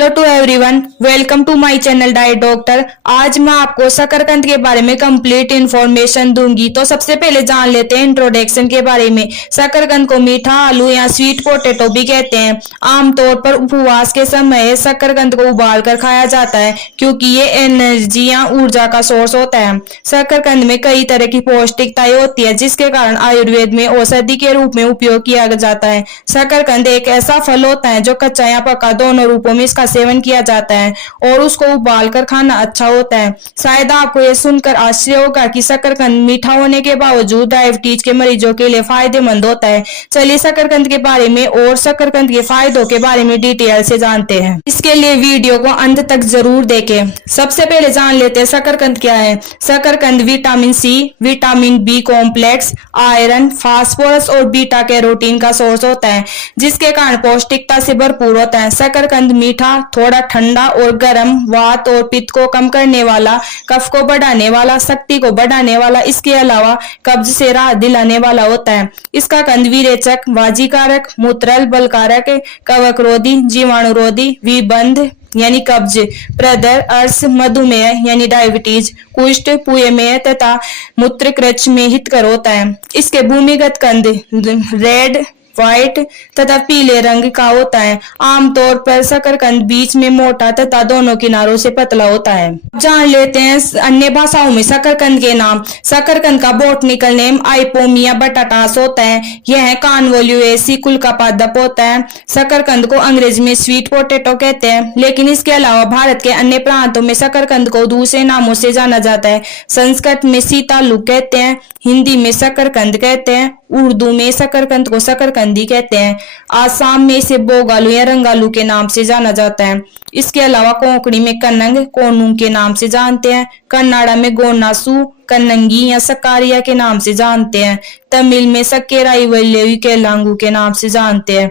Hello to everyone, welcome to my channel diet doctor. आज मैं आपको शकरकंद के बारे में कंप्लीट इंफॉर्मेशन दूंगी। तो सबसे पहले जान लेते हैं इंट्रोडक्शन के बारे में। शकरकंद को मीठा आलू या स्वीट पोटैटो भी कहते हैं। आमतौर पर उपवास के समय शकरकंद को उबाल कर खाया जाता है क्योंकि ये एनर्जी या ऊर्जा का सोर्स होता है। शकरकंद में कई तरह की पौष्टिकताएं होती है जिसके कारण आयुर्वेद में औषधि के रूप में उपयोग किया जाता है। शकरकंद एक ऐसा फल होता है जो कच्चा या पका दोनों रूपों में इसका सेवन किया जाता है और उसको उबाल कर खाना अच्छा होता है। शायद आपको यह सुनकर आश्चर्य होगा कि शकरकंद मीठा होने के बावजूद डायबिटीज के मरीजों के लिए फायदेमंद होता है। चलिए शकरकंद के बारे में और शकरकंद के फायदों के बारे में डिटेल से जानते हैं। इसके लिए वीडियो को अंत तक जरूर देखें। सबसे पहले जान लेते हैं शकरकंद क्या है। शकरकंद vitamin C, vitamin B complex, iron, phosphorus और बीटा कैरोटीन का सोर्स होता है जिसके कारण पौष्टिकता से भरपूर होता है। शकरकंद मीठा, थोड़ा ठंडा और गर्म, वात और पित्त को कम करने वाला, कफ को बढ़ाने वाला, शक्ति को बढ़ाने वाला, इसके अलावा कब्ज से राहत दिलाने वाला होता है। इसका कंद विरेचक, वाजीकारक, मूत्रल बलकारक, कवकरोधी, जीवाणुरोधी, विबंध यानी कब्ज, प्रदर, अर्श, मधुमेह यानी डायबिटीज, कुष्ठ, पुएमेय तथा मूत्रकृच में हितकर होता है। इसके भूमिगत कंद रेड, व्हाइट तथा पीले रंग का होता है। आमतौर पर शकरकंद बीच में मोटा तथा दोनों किनारों से पतला होता है। जान लेते हैं अन्य भाषाओं में शकरकंद के नाम। शकरकंद का बॉटनिकल नेम आइपोमिया बटाटास होता है। यह कॉन्वोल्यूएसी कुल का पादप होता है। शकरकंद को अंग्रेजी में स्वीट पोटैटो कहते हैं, लेकिन इसके अलावा भारत के अन्य प्रांतों में शकरकंद को दूसरे नामों से जाना जाता है। संस्कृत में सीतालू कहते हैं, हिंदी में शकरकंद कहते हैं, उर्दू में शकरकंद को शकरकंदी कहते हैं। आसाम में इसे बोगालू या रंगालू के नाम से जाना जाता है। इसके अलावा कोंकणी में कन्नंग, कोनूंग के नाम से जानते हैं। कन्नाडा में गोनासू, कन्नंगी या सकारिया के नाम से जानते हैं। तमिल में सक्केराई वल्लवी केलांगू के नाम से जानते हैं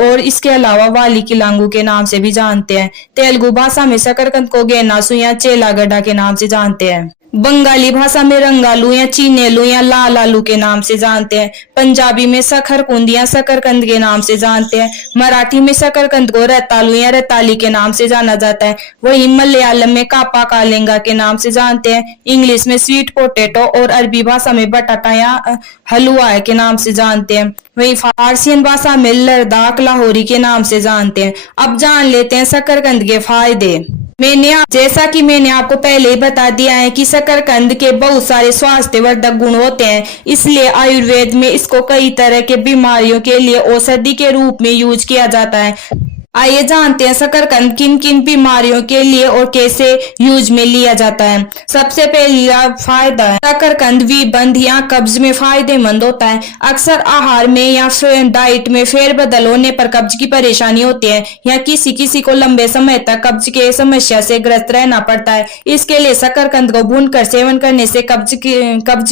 और इसके अलावा वाली किलांगू के नाम से भी जानते हैं। तेलुगु भाषा में शकरकंद को गेनासू या चेलागड्डा के नाम से जानते हैं। बंगाली भाषा में रंगालू या चीनेलू या लाल आलू के नाम से जानते हैं। पंजाबी में शकरकुंद या शकरकंद के नाम से जानते हैं। मराठी में शकरकंद को रतालू या रताली के नाम से जाना जाता है। वहीं मलयालम में कापा कालेंगा के नाम से जानते हैं। इंग्लिश में स्वीट पोटैटो और अरबी भाषा में बटाटा या हलवा के नाम से जानते हैं। वहीं फारसियन भाषा में लद्दाख लाहौरी के नाम से जानते हैं। अब जान लेते हैं शकरकंद के फायदे। जैसा कि मैंने आपको पहले ही बता दिया है कि शकरकंद के बहुत सारे स्वास्थ्यवर्धक गुण होते हैं, इसलिए आयुर्वेद में इसको कई तरह के बीमारियों के लिए औषधि के रूप में यूज किया जाता है। आइए जानते हैं शकरकंद किन किन बीमारियों के लिए और कैसे यूज में लिया जाता है। सबसे पहला फायदा है, शकरकंद विबंध या कब्ज में फायदेमंद होता है। अक्सर आहार में या फिर डाइट में फेरबदल होने पर कब्ज की परेशानी होती है या किसी किसी को लंबे समय तक कब्ज के समस्या से ग्रस्त रहना पड़ता है। इसके लिए शकरकंद को भूनकर सेवन करने से कब्ज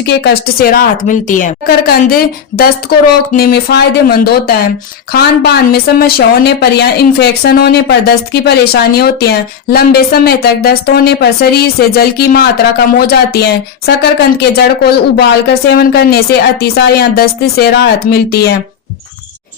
के कष्ट से राहत मिलती है। शकरकंद दस्त को रोकने में फायदेमंद होता है। खान पान में समस्या होने पर या इन्फेक्शन होने पर दस्त की परेशानी होती है। लंबे समय तक दस्त होने पर शरीर से जल की मात्रा कम हो जाती है। शकरकंद के जड़ को उबालकर सेवन करने से अतिसार या दस्त से राहत मिलती है।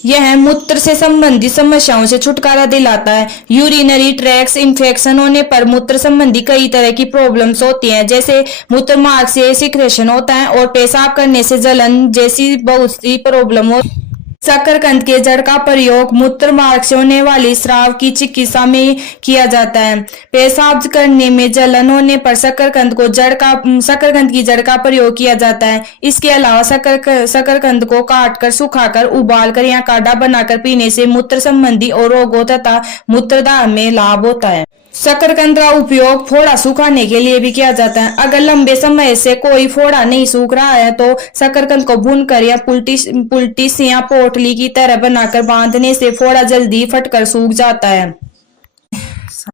यह मूत्र से संबंधित समस्याओं से छुटकारा दिलाता है। यूरिनरी ट्रैक्ट इन्फेक्शन होने पर मूत्र संबंधी कई तरह की प्रॉब्लम्स होती हैं, जैसे मूत्र मार्ग से सिक्रेशन होता है और पेशाब करने से जलन जैसी बहुत सी प्रॉब्लम हो। शकरकंद के जड़ का प्रयोग मूत्र मार्ग से होने वाली स्राव की चिकित्सा में किया जाता है। पेशाब करने में जलन होने पर शकरकंद की जड़ का प्रयोग किया जाता है। इसके अलावा शकरकंद को काटकर, सुखाकर, उबालकर या काढ़ा बनाकर पीने से मूत्र संबंधी और रोगों तथा मूत्रदाह में लाभ होता है। शकरकंद का उपयोग फोड़ा सुखाने के लिए भी किया जाता है। अगर लंबे समय से कोई फोड़ा नहीं सूख रहा है तो शकरकंद को भूनकर या पुल्टिस या पोटली की तरह बनाकर बांधने से फोड़ा जल्दी फटकर सूख जाता है।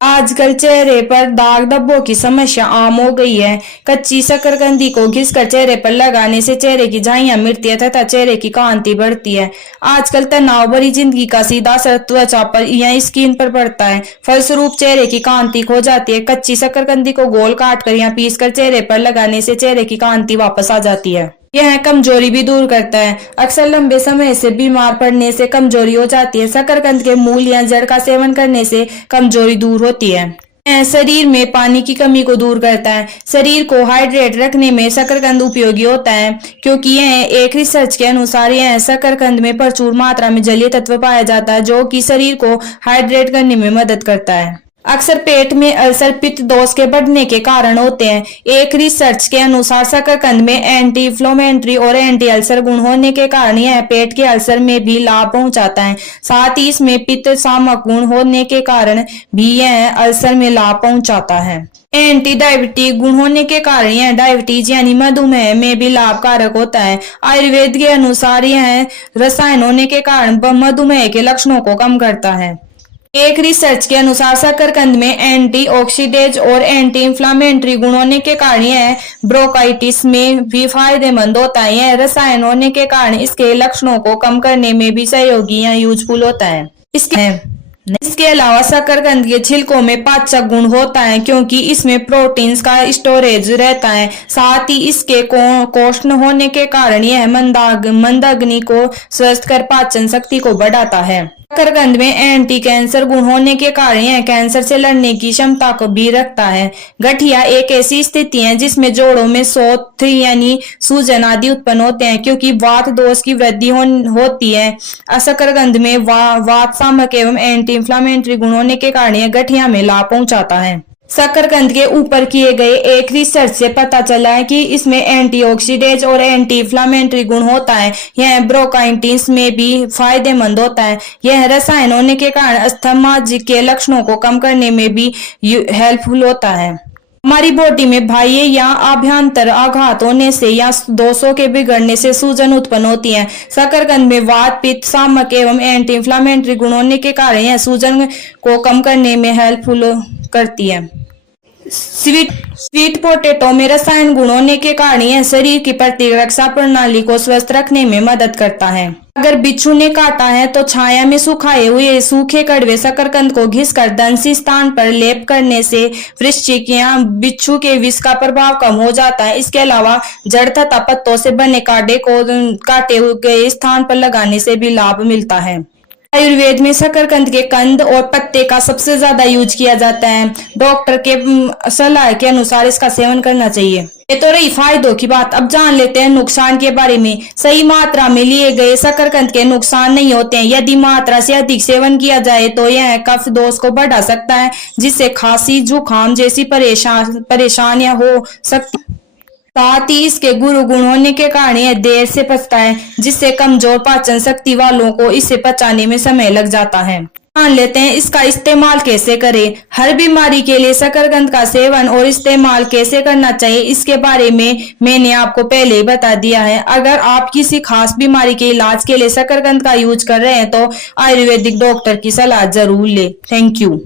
आजकल चेहरे पर दाग धब्बों की समस्या आम हो गई है। कच्ची शकरकंदी को घिसकर चेहरे पर लगाने से चेहरे की झाइयां मिटती है तथा चेहरे की कांति बढ़ती है। आजकल तनाव भरी जिंदगी का सीधा असर त्वचा पर या स्किन पर पड़ता है, फलस्वरूप चेहरे की कांति खो जाती है। कच्ची शकरकंदी को गोल काटकर या पीसकर चेहरे पर लगाने से चेहरे की कांति वापस आ जाती है। यह कमजोरी भी दूर करता है। अक्सर लंबे समय से बीमार पड़ने से कमजोरी हो जाती है। शकरकंद के मूल या जड़ का सेवन करने से कमजोरी दूर होती है। यह शरीर में पानी की कमी को दूर करता है। शरीर को हाइड्रेट रखने में शकरकंद उपयोगी होता है, क्योंकि यह एक रिसर्च के अनुसार यह शकरकंद में प्रचुर मात्रा में जलीय तत्व पाया जाता है, जो कि शरीर को हाइड्रेट करने में मदद करता है। अक्सर पेट में अल्सर पित्त दोष के बढ़ने के कारण होते हैं। एक रिसर्च के अनुसार शकरकंद में एंटी इन्फ्लेमेटरी और एंटी अल्सर गुण होने के कारण यह पेट के अल्सर में भी लाभ पहुंचाता है। साथ ही इसमें पित्त शामक गुण होने के कारण भी यह अल्सर में लाभ पहुंचाता है। एंटी डायबिटिक गुण होने के कारण यह डायबिटीज यानी मधुमेह में भी लाभकारक होता है। आयुर्वेद के अनुसार यह रसायन होने के कारण मधुमेह के लक्षणों को कम करता है। एक रिसर्च के अनुसार शकरकंद में एंटीऑक्सीडेंट और एंटी इंफ्लेमेटरी गुण होने के कारण यह ब्रोंकाइटिस में भी फायदेमंद होता है। यह रसायन होने के कारण इसके लक्षणों को कम करने में भी सहयोगी या यूजफुल होता है। इसके अलावा शकरकंद के छिलकों में पाचक गुण होता है, क्योंकि इसमें प्रोटीन्स का स्टोरेज रहता है। साथ ही इसके कोष्ण होने के कारण यह मंदाग्नि को स्वस्थ कर पाचन शक्ति को बढ़ाता है। शकरकंद में एंटी कैंसर गुण होने के कारण यह कैंसर से लड़ने की क्षमता को भी रखता है। गठिया एक ऐसी स्थिति है जिसमें जोड़ों में शोथ यानी सूजन आदि उत्पन्न होते हैं, क्योंकि वात दोष की वृद्धि होती है। शकरकंद में वात शामक एवं एंटी इंफ्लेमेटरी गुण होने के कारण यह गठिया में लाभ पहुंचाता है। शकरकंद के ऊपर किए गए एक रिसर्च से पता चला है कि इसमें एंटीऑक्सीडेंट और एंटी इन्फ्लेमेटरी गुण होता है। यह ब्रोंकाइटिस में भी फायदेमंद होता है। यह रसायन होने के कारण अस्थमा के लक्षणों को कम करने में भी हेल्पफुल होता है। हमारी बॉडी में बाह्य या आभ्यंतर आघात होने से या दोषों के बिगड़ने से सूजन उत्पन्न होती है। शकरकंद में वात पित्त शामक एवं एंटी इन्फ्लेमेटरी गुण होने के कारण यह सूजन को कम करने में हेल्पफुल करती है। स्वीट पोटैटो में रसायन गुण होने के कारण यह शरीर की प्रतिरक्षा प्रणाली को स्वस्थ रखने में मदद करता है। अगर बिच्छू ने काटा है तो छाया में सुखाए हुए सूखे कड़वे शकरकंद को घिसकर दंशी स्थान पर लेप करने से वृश्चिक या बिच्छू के विष का प्रभाव कम हो जाता है। इसके अलावा जड़ तथा पत्तों से बने कांटे को काटे गए स्थान पर लगाने से भी लाभ मिलता है। आयुर्वेद में शकरकंद के कंद और पत्ते का सबसे ज्यादा यूज किया जाता है। डॉक्टर के सलाह के अनुसार इसका सेवन करना चाहिए। ये तो रही फायदों की बात। अब जान लेते हैं नुकसान के बारे में। सही मात्रा में लिए गए शकरकंद के नुकसान नहीं होते हैं। यदि मात्रा से अधिक सेवन किया जाए तो यह कफ दोष को बढ़ा सकता है, जिससे खांसी जुकाम जैसी परेशानियां हो सकती। साथ ही इसके गुरु गुण होने के कारण यह देर से पचता है, जिससे कमजोर पाचन शक्ति वालों को इसे पचाने में समय लग जाता है। जान लेते हैं इसका इस्तेमाल कैसे करें। हर बीमारी के लिए शकरकंद का सेवन और इस्तेमाल कैसे करना चाहिए, इसके बारे में मैंने आपको पहले ही बता दिया है। अगर आप किसी खास बीमारी के इलाज के लिए शकरकंद का यूज कर रहे हैं तो आयुर्वेदिक डॉक्टर की सलाह जरूर लें। Thank you.